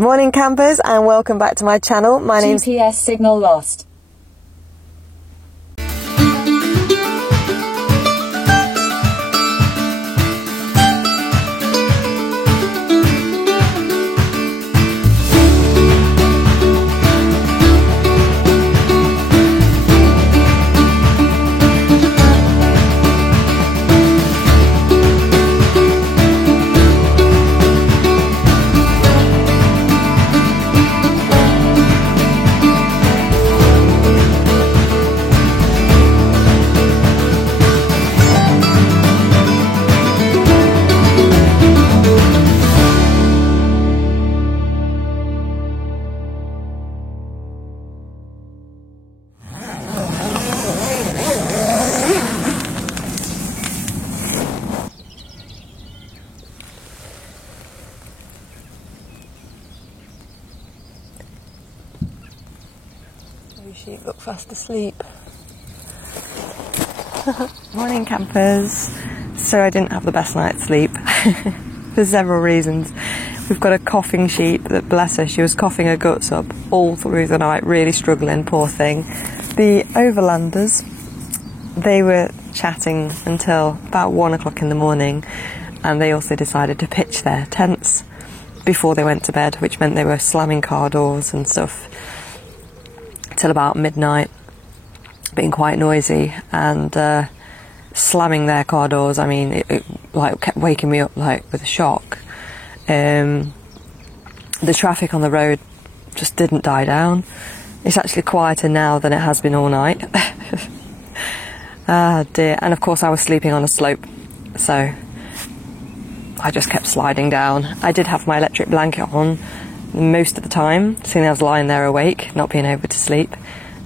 Morning campers and welcome back to my channel. My name's GPS signal lost. Sheep look fast asleep. Morning campers. So I didn't have the best night's sleep for several reasons. We've got a coughing sheep that, bless her, she was coughing her guts up all through the night, really struggling, poor thing. The overlanders, they were chatting until about 1 o'clock in the morning, and they also decided to pitch their tents before they went to bed, which meant they were slamming car doors and stuff till about midnight, being quite noisy and slamming their car doors. I mean, it like kept waking me up like with a shock. The traffic on the road just didn't die down. It's actually quieter now than it has been all night. Ah dear. And of course I was sleeping on a slope, so I just kept sliding down. I did have my electric blanket on most of the time, seeing I was lying there awake, not being able to sleep,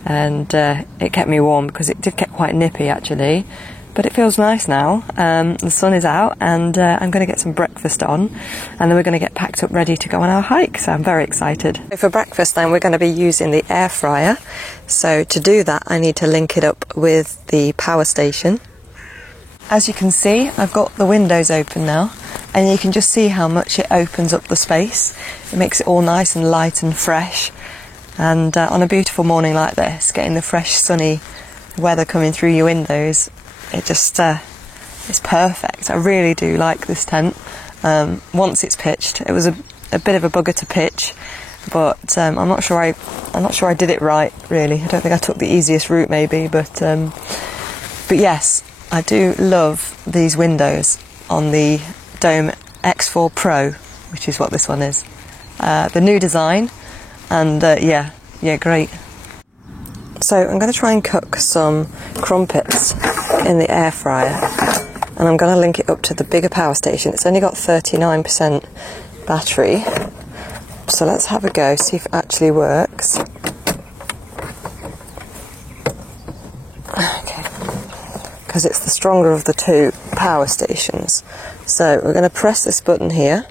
and it kept me warm because it did get quite nippy actually, but it feels nice now. The sun is out and I'm going to get some breakfast on, and then we're going to get packed up ready to go on our hike, so I'm very excited. For breakfast then we're going to be using the air fryer, so to do that I need to link it up with the power station. As you can see, I've got the windows open now, and you can just see how much it opens up the space. It makes it all nice and light and fresh, and on a beautiful morning like this, getting the fresh sunny weather coming through your windows, it just it's perfect. I really do like this tent. Once it's pitched, it was a bit of a bugger to pitch, but I'm not sure I did it right really. I don't think I took the easiest route maybe, but yes, I do love these windows on the Dome X4 Pro, which is what this one is. The new design, and yeah, great. So I'm going to try and cook some crumpets in the air fryer, and I'm going to link it up to the bigger power station. It's only got 39% battery, so let's have a go, see if it actually works. Okay. Because it's the stronger of the two power stations. So we're going to press this button here.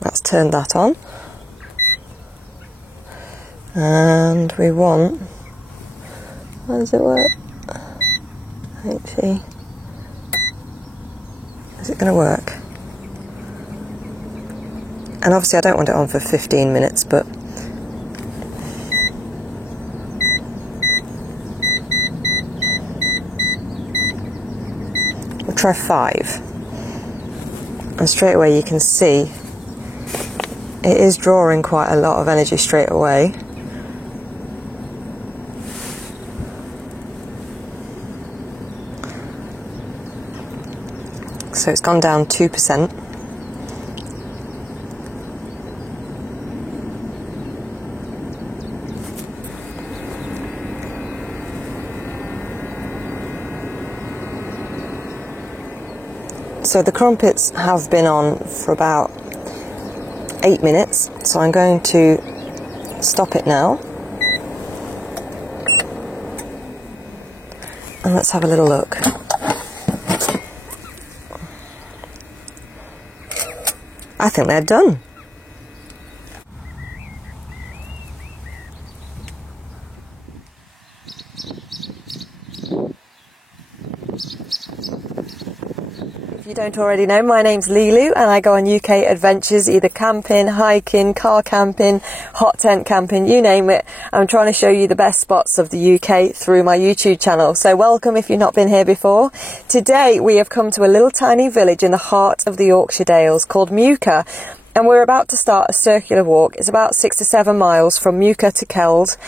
That's turned that on. And we want... How does it work? HE. Is it going to work? And obviously I don't want it on for 15 minutes, but... We'll try 5, and straight away you can see it is drawing quite a lot of energy straight away. So it's gone down 2%. So the crumpets have been on for about 8 minutes, so I'm going to stop it now. And let's have a little look. I think they're done. don't already know, my name's Lilu and I go on UK adventures, either camping, hiking, car camping, hot tent camping, you name it. I'm trying to show you the best spots of the UK through my YouTube channel. So welcome if you've not been here before. Today we have come to a little tiny village in the heart of the Yorkshire Dales called Meuchar. And we're about to start a circular walk. It's about 6 to 7 miles from Meuchar to Keld.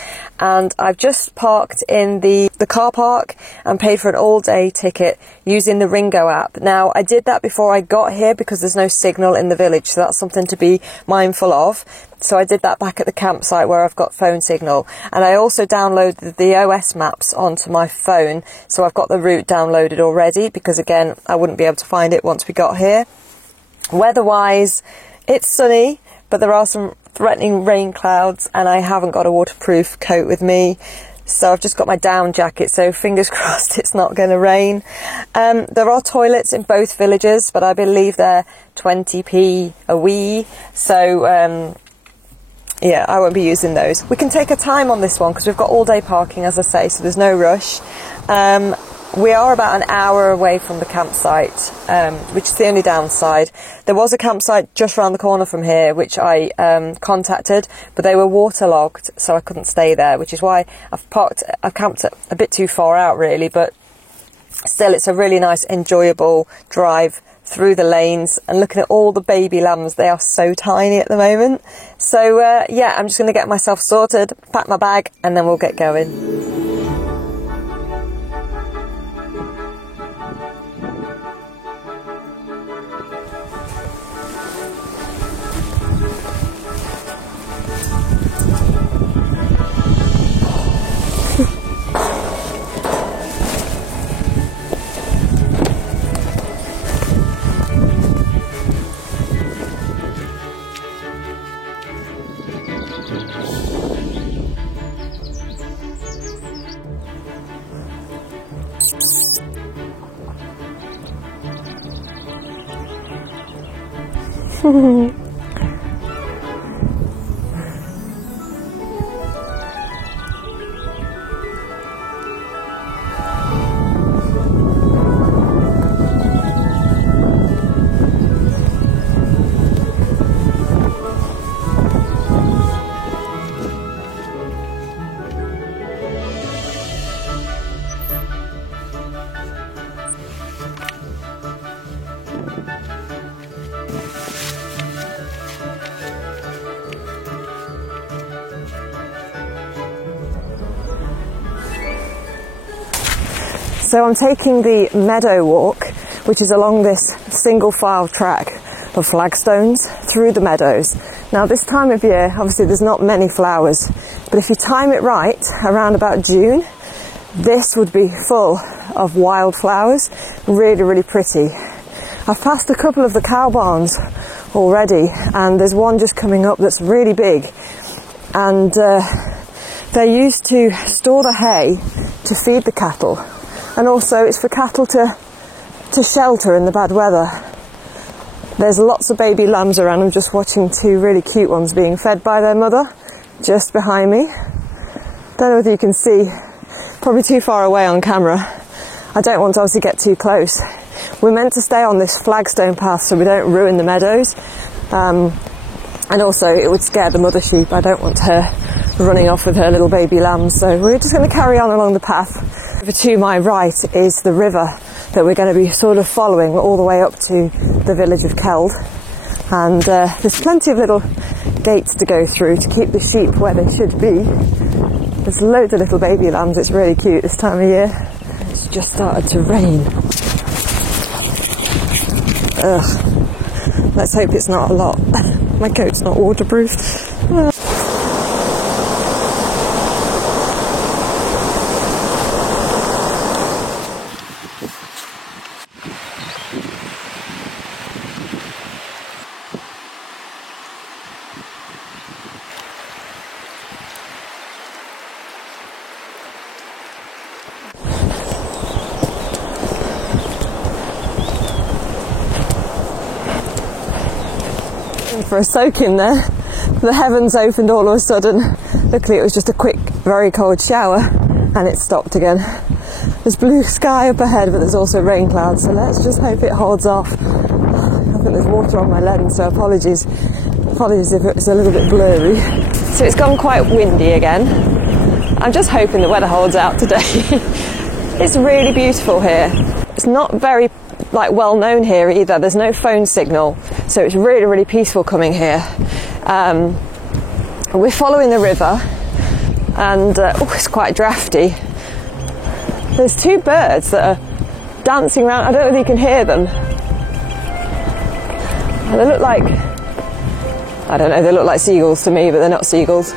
And I've just parked in the car park and paid for an all-day ticket using the Ringo app. Now, I did that before I got here because there's no signal in the village, so that's something to be mindful of. So I did that back at the campsite where I've got phone signal. And I also downloaded the OS maps onto my phone, so I've got the route downloaded already because, again, I wouldn't be able to find it once we got here. Weather-wise, it's sunny, but there are some threatening rain clouds and I haven't got a waterproof coat with me. So I've just got my down jacket, so fingers crossed it's not going to rain. There are toilets in both villages, but I believe they're 20p a wee. So, yeah, I won't be using those. We can take our time on this one because we've got all day parking, as I say, so there's no rush. We are about an hour away from the campsite, which is the only downside. There was a campsite just around the corner from here, which I contacted, but they were waterlogged, so I couldn't stay there, which is why I've camped a bit too far out, really, but still it's a really nice, enjoyable drive through the lanes and looking at all the baby lambs. They are so tiny at the moment. So, yeah, I'm just going to get myself sorted, pack my bag, and then we'll get going. So I'm taking the meadow walk, which is along this single file track of flagstones through the meadows. Now this time of year, obviously there's not many flowers, but if you time it right, around about June, this would be full of wild flowers, really, really pretty. I've passed a couple of the cow barns already, and there's one just coming up that's really big, and they're used to store the hay to feed the cattle. And also it's for cattle to shelter in the bad weather. There's lots of baby lambs around. I'm just watching two really cute ones being fed by their mother just behind me. Don't know whether you can see, probably too far away on camera. I don't want to obviously get too close. We're meant to stay on this flagstone path so we don't ruin the meadows. And also it would scare the mother sheep. I don't want her running off with her little baby lambs. So we're just going to carry on along the path. Over to my right is the river that we're going to be sort of following all the way up to the village of Keld. And there's plenty of little gates to go through to keep the sheep where they should be. There's loads of little baby lambs. It's really cute this time of year. It's just started to rain. Ugh. Let's hope it's not a lot. My coat's not waterproof. For a soak in there, the heavens opened all of a sudden. Luckily it was just a quick, very cold shower and it stopped again. There's blue sky up ahead, but there's also rain clouds, so let's just hope it holds off. I think there's water on my lens, so apologies if it's a little bit blurry. So it's gone quite windy again. I'm just hoping the weather holds out today. It's really beautiful here. It's not very well known here either. There's no phone signal, so it's really, really peaceful coming here. We're following the river, and it's quite drafty. There's two birds that are dancing around. I don't know if you can hear them. They look like, I don't know, they look like seagulls to me, but they're not seagulls.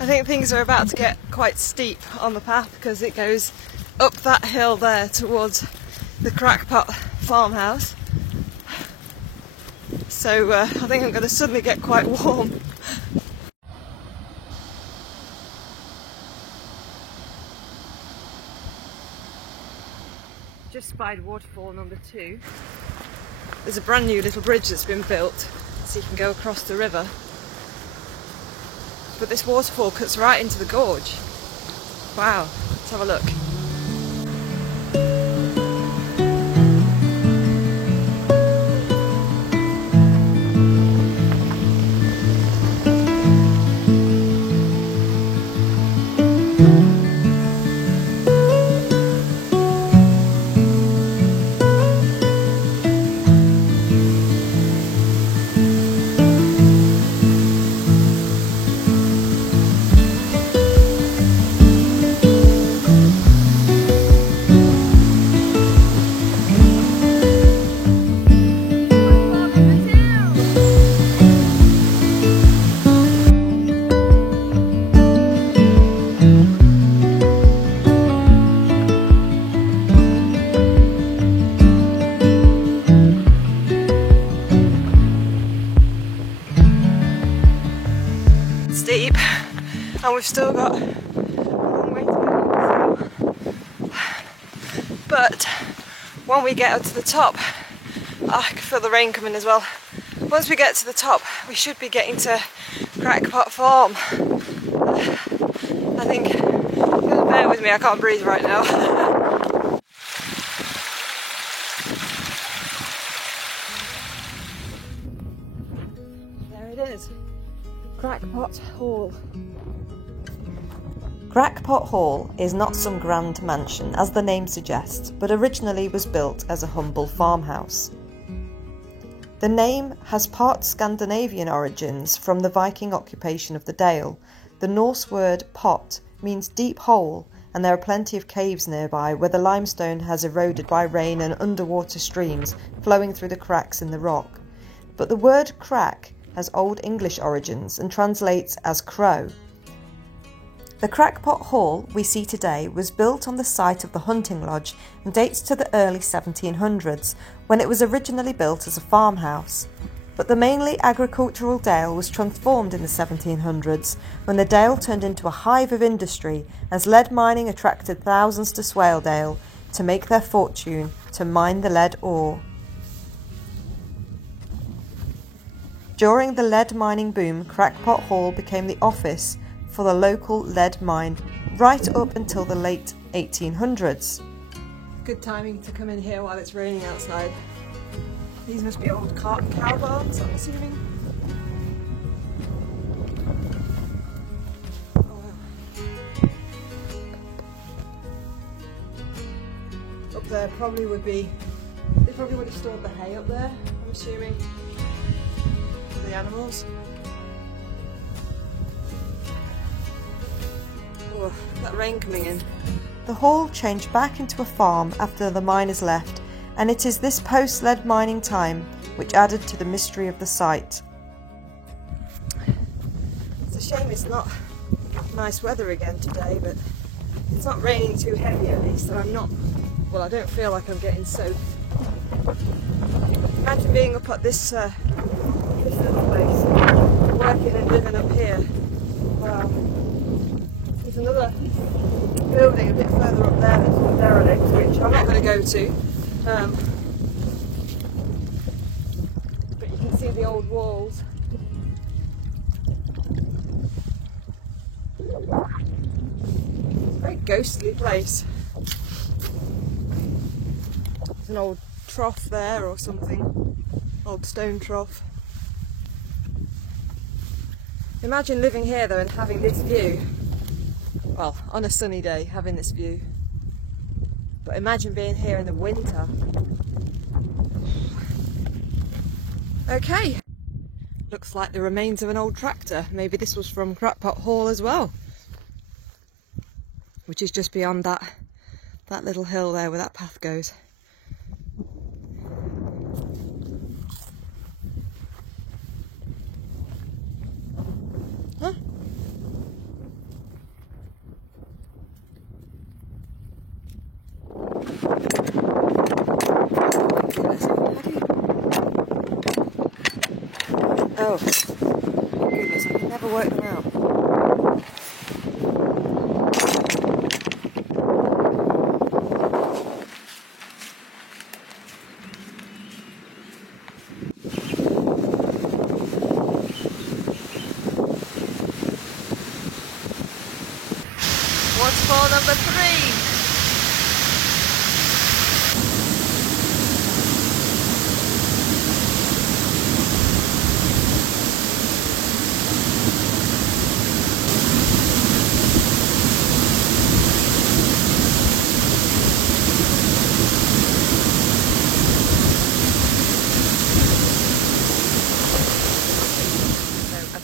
I think things are about to get quite steep on the path because it goes up that hill there towards the Crackpot farmhouse. So I think I'm going to suddenly get quite warm. Just spied waterfall number 2. There's a brand new little bridge that's been built so you can go across the river. But this waterfall cuts right into the gorge. Wow, let's have a look. Steep, and we've still got a long way to go. But when we get up to the top, I can feel the rain coming as well. Once we get to the top, we should be getting to Crackpot Farm. I think, bear with me, I can't breathe right now. Hall. Crackpot Hall is not some grand mansion, as the name suggests, but originally was built as a humble farmhouse. The name has part Scandinavian origins from the Viking occupation of the Dale. The Norse word pot means deep hole, and there are plenty of caves nearby where the limestone has eroded by rain and underwater streams flowing through the cracks in the rock. But the word crack has Old English origins and translates as crow. The Crackpot Hall we see today was built on the site of the hunting lodge and dates to the early 1700s, when it was originally built as a farmhouse. But the mainly agricultural Dale was transformed in the 1700s, when the Dale turned into a hive of industry as lead mining attracted thousands to Swaledale to make their fortune to mine the lead ore. During the lead mining boom, Crackpot Hall became the office for the local lead mine right up until the late 1800s. Good timing to come in here while it's raining outside. These must be old cow barns, I'm assuming. Oh, wow. Up there probably would be, they probably would have stored the hay up there, I'm assuming, for the animals. Oh, that rain coming in. The hall changed back into a farm after the miners left, and it is this post-lead mining time which added to the mystery of the site. It's a shame it's not nice weather again today, but it's not raining too heavy at least, and I'm not, well, I don't feel like I'm getting soaked. Imagine being up at this little place, working and living up here. Wow. There's another building a bit further up there that's derelict, which I'm not going to go to. But you can see the old walls. It's a very ghostly place. There's an old trough there or something. Old stone trough. Imagine living here though and having this view. Well, on a sunny day, having this view. But imagine being here in the winter. Okay. Looks like the remains of an old tractor. Maybe this was from Crackpot Hall as well. Which is just beyond that little hill there where that path goes. Huh? Oh, goodness, I can never work them out. Waterfall number 3.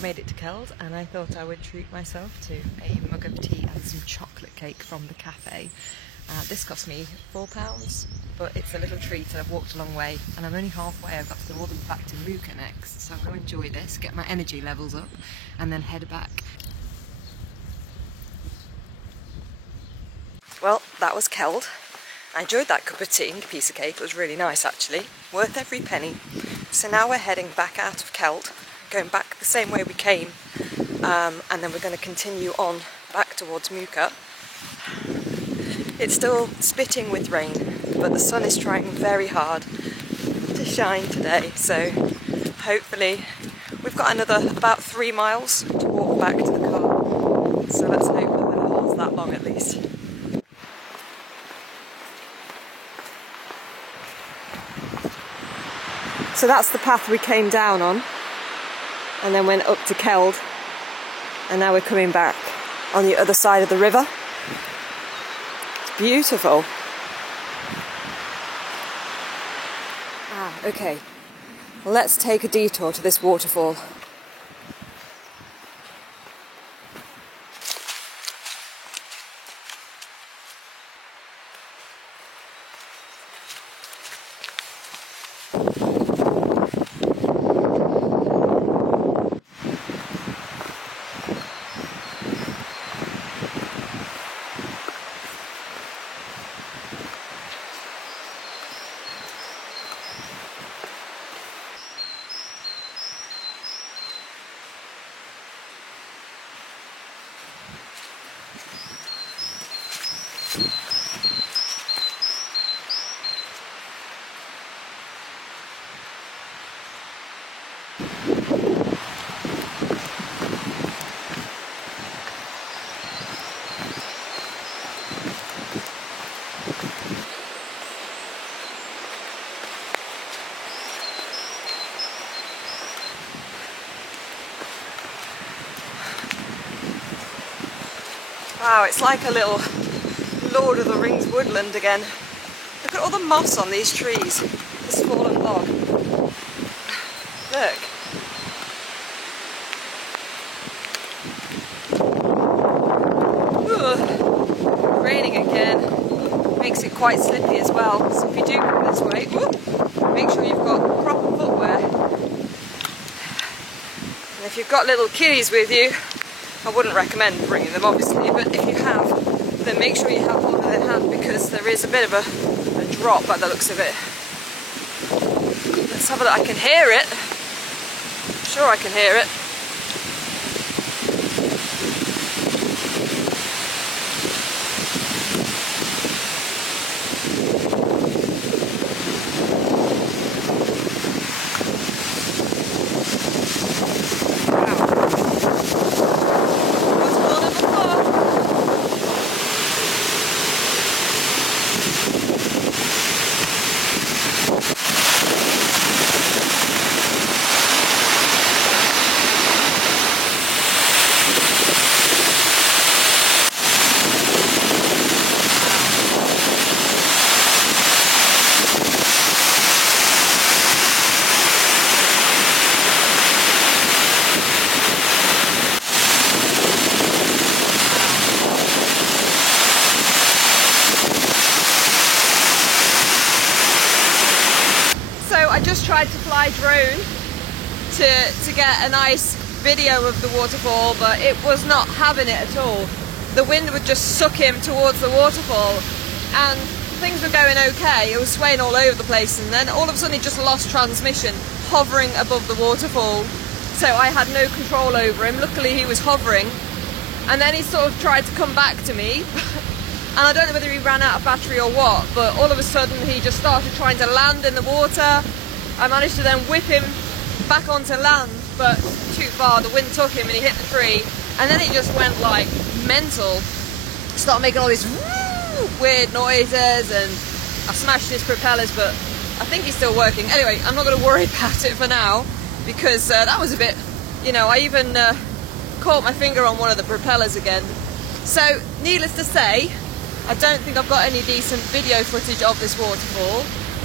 Made it to Keld, and I thought I would treat myself to a mug of tea and some chocolate cake from the cafe. This cost me £4, but it's a little treat and I've walked a long way and I'm only halfway. I've got to go all the way back to Muka next, so I'm going to enjoy this, get my energy levels up and then head back. Well, that was Keld. I enjoyed that cup of tea and piece of cake. It was really nice actually, worth every penny. So now we're heading back out of Keld, going back the same way we came, and then we're going to continue on back towards Muka. It's still spitting with rain, but the sun is trying very hard to shine today, so hopefully we've got another about 3 miles to walk back to the car, so let's hope the weather holds that long at least. So that's the path we came down on and then went up to Keld. And now we're coming back on the other side of the river. It's beautiful. Okay, let's take a detour to this waterfall. Wow, it's like a little Lord of the Rings woodland again. Look at all the moss on these trees, this fallen log. Look. Ugh. Raining again. Makes it quite slippy as well. So if you do come this way, make sure you've got proper footwear. And if you've got little kiddies with you, I wouldn't recommend bringing them obviously, but if you have, then make sure you have one in their hand because there is a bit of a drop by the looks of it. Let's have a look. I can hear it. I'm sure I can hear it. I just tried to fly drone to get a nice video of the waterfall, but it was not having it at all. The wind would just suck him towards the waterfall and things were going okay. It was swaying all over the place and then all of a sudden he just lost transmission, hovering above the waterfall. So I had no control over him. Luckily he was hovering and then he sort of tried to come back to me. And I don't know whether he ran out of battery or what, but all of a sudden he just started trying to land in the water. I managed to then whip him back onto land, but too far. The wind took him and he hit the tree. And then he just went like mental. Started making all these weird noises and I smashed his propellers, but I think he's still working. Anyway, I'm not going to worry about it for now because that was a bit, you know, I even caught my finger on one of the propellers again. So, needless to say, I don't think I've got any decent video footage of this waterfall.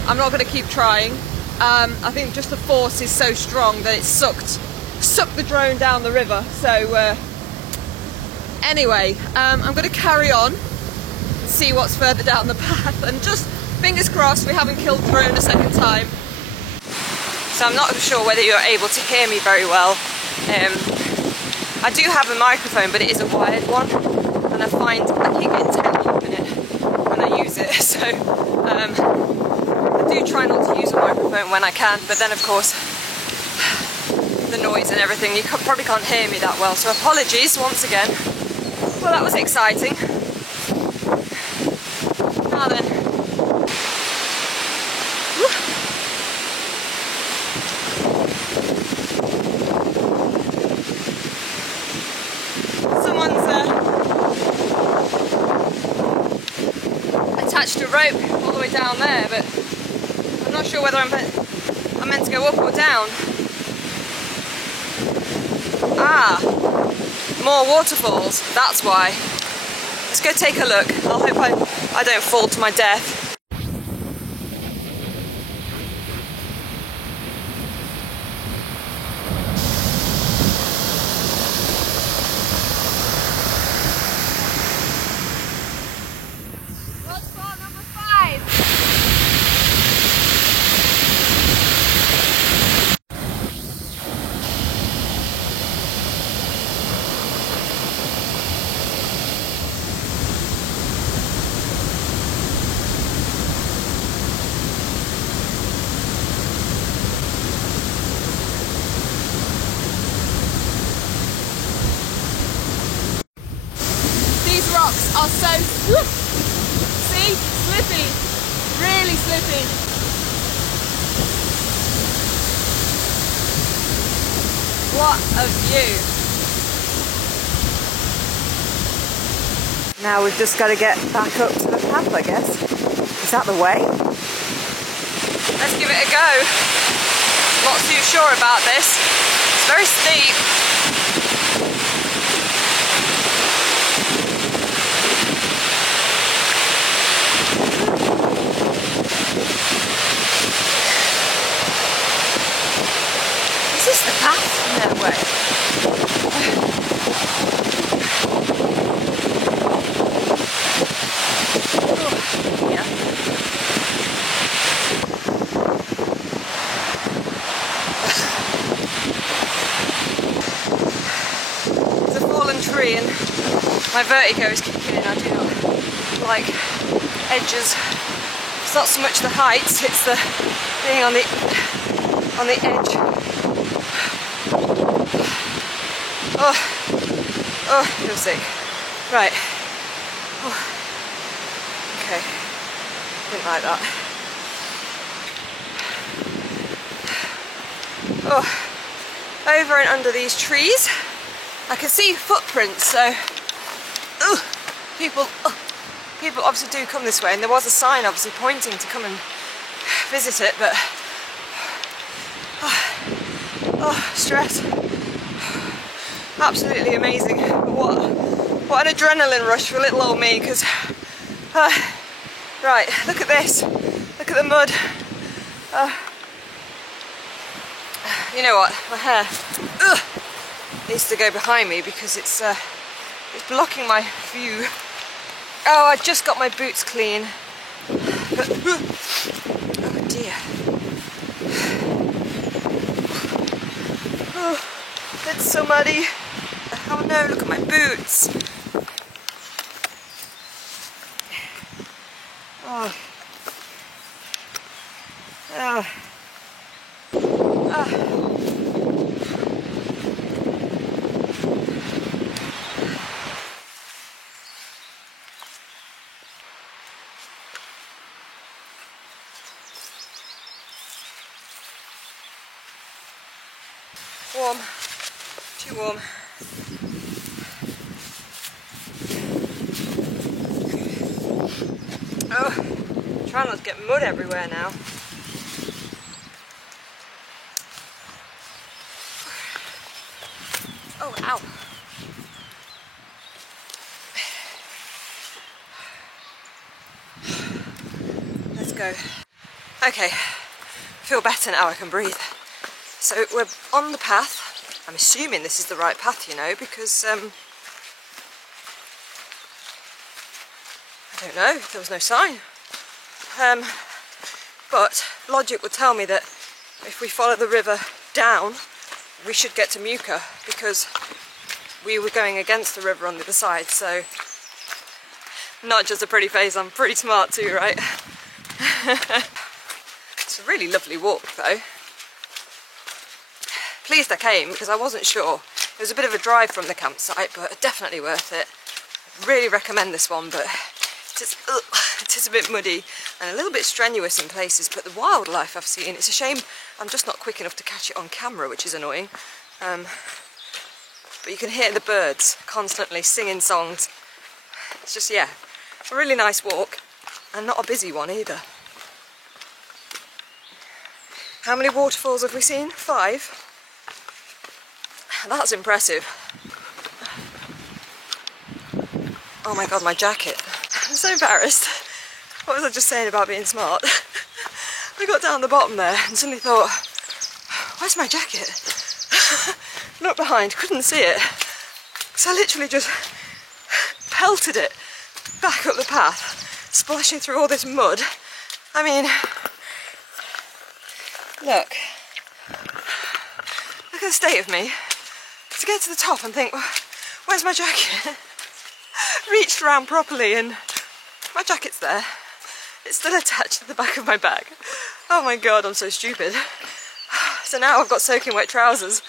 I'm not going to keep trying. I think just the force is so strong that it sucked the drone down the river. So anyway, I'm going to carry on and see what's further down the path and just fingers crossed we haven't killed the drone a second time. So I'm not sure whether you're able to hear me very well. I do have a microphone, but it is a wired one. And I find I keep getting tension in it when I use it, so I do try not to use a microphone when I can, but then of course the noise and everything, you probably can't hear me that well, so apologies once again. Well, that was exciting. Now then. Attached a rope all the way down there, but I'm not sure whether I'm meant to go up or down. Ah, More waterfalls, that's why. Let's go take a look. I hope I don't fall to my death. Waterfall number 5. These rocks are so, see, slippy, really slippy. What a view. Now we've just got to get back up to the path, I guess. Is that the way? Let's give it a go. Not too sure about this. It's very steep. Is this the path? No way. Oh, yeah. There's a fallen tree and my vertigo is kicking in. I do not like edges. It's not so much the heights, it's the being on the edge. Oh, I feel sick. Right. Oh. Okay. Didn't like that. Oh. Over and under these trees, I can see footprints. So, people obviously do come this way, and there was a sign obviously pointing to come and visit it, but stress. Absolutely amazing. What an adrenaline rush for little old me, because right, look at this, look at the mud. You know what, my hair needs to go behind me because it's blocking my view. Oh, I just got my boots clean, but oh dear. Oh, it's so muddy. Oh no, look at my boots. Oh. Oh. Oh. Warm. Too warm. Oh, trying not to get mud everywhere now. Oh, ow. Let's go. Okay, feel better now, I can breathe. So we're on the path. I'm assuming this is the right path, you know, because I don't know, there was no sign. But logic would tell me that if we follow the river down, we should get to Muka, because we were going against the river on the other side. So not just a pretty face, I'm pretty smart too, right? It's a really lovely walk though. Pleased I came because I wasn't sure. It was a bit of a drive from the campsite, but definitely worth it. Really recommend this one, but it is a bit muddy and a little bit strenuous in places, but the wildlife I've seen, it's a shame I'm just not quick enough to catch it on camera, which is annoying. But you can hear the birds constantly singing songs. It's just, yeah, a really nice walk and not a busy one either. How many waterfalls have we seen? 5? That's impressive. Oh my god, my jacket. I'm so embarrassed. What was I just saying about being smart? I got down the bottom there and suddenly thought, where's my jacket? Looked behind, couldn't see it. So I literally just pelted it back up the path, splashing through all this mud. I mean, look at the state of me. To get to the top and think, where's my jacket? Reached around properly and my jacket's there. It's still attached to the back of my bag. Oh my god, I'm so stupid. So now I've got soaking wet trousers.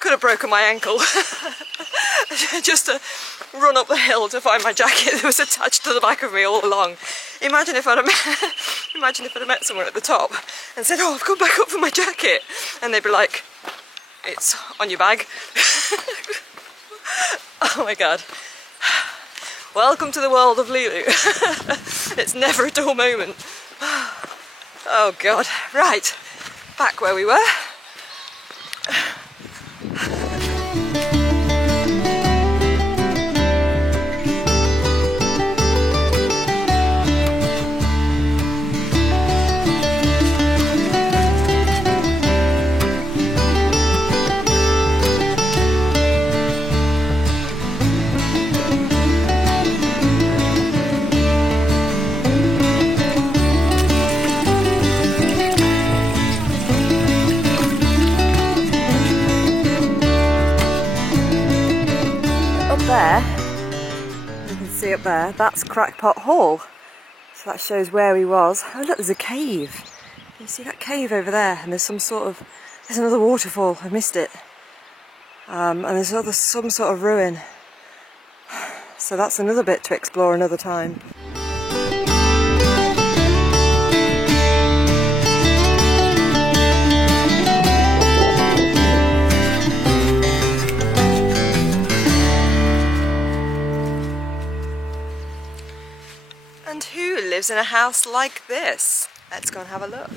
Could have broken my ankle. Just to run up the hill to find my jacket that was attached to the back of me all along. Imagine if I'd have met someone at the top and said, oh, I've come back up for my jacket. And they'd be like, it's on your bag. Oh my god. Welcome to the world of Lulu. It's never a dull moment. Oh god. Right, back where we were. There, you can see up there, that's Crackpot Hall. So that shows where we was. Oh look, there's a cave. Can you see that cave over there? And there's there's another waterfall, I missed it. And there's some sort of ruin. So that's another bit to explore another time. And who lives in a house like this? Let's go and have a look.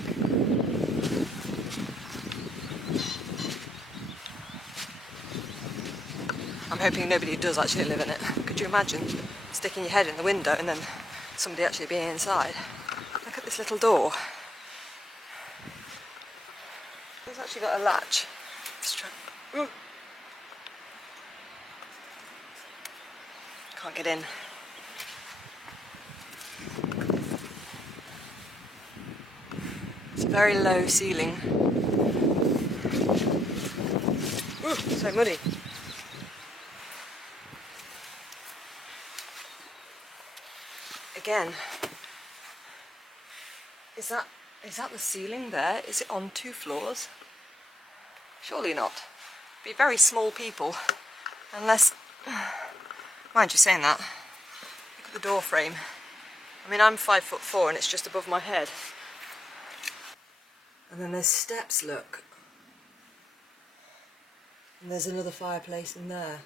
I'm hoping nobody does actually live in it. Could you imagine sticking your head in the window and then somebody actually being inside? Look at this little door. It's actually got a latch. Let's try. Ooh. Can't get in. It's a very low ceiling. Ooh, so muddy. Again, is that the ceiling there? Is it on 2 floors? Surely not. Be very small people, unless, mind you saying that, look at the door frame. I mean, I'm 5'4" and it's just above my head. And then there's steps, look. And there's another fireplace in there.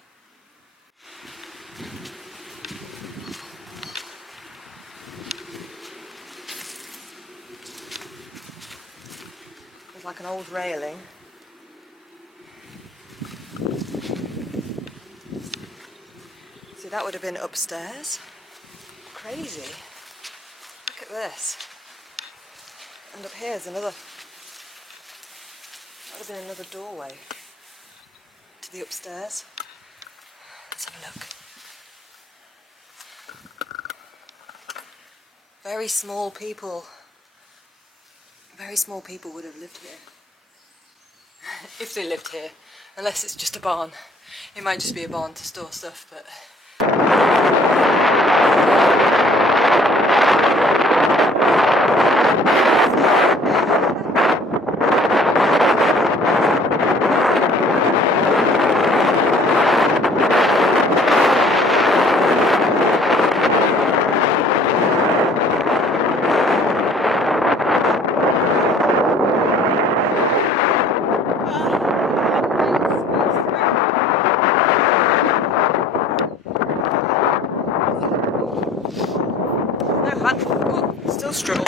There's like an old railing. See, that would have been upstairs. Crazy. Look at this. And up here is another. That would have been another doorway to the upstairs. Let's have a look. Very small people would have lived here. If they lived here, unless it's just a barn. It might just be a barn to store stuff, but... Still struggle.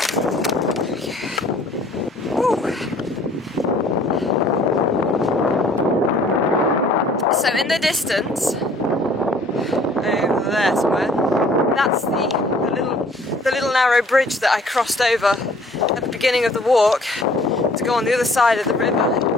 So in the distance, over there somewhere. That's the little narrow bridge that I crossed over at the beginning of the walk to go on the other side of the river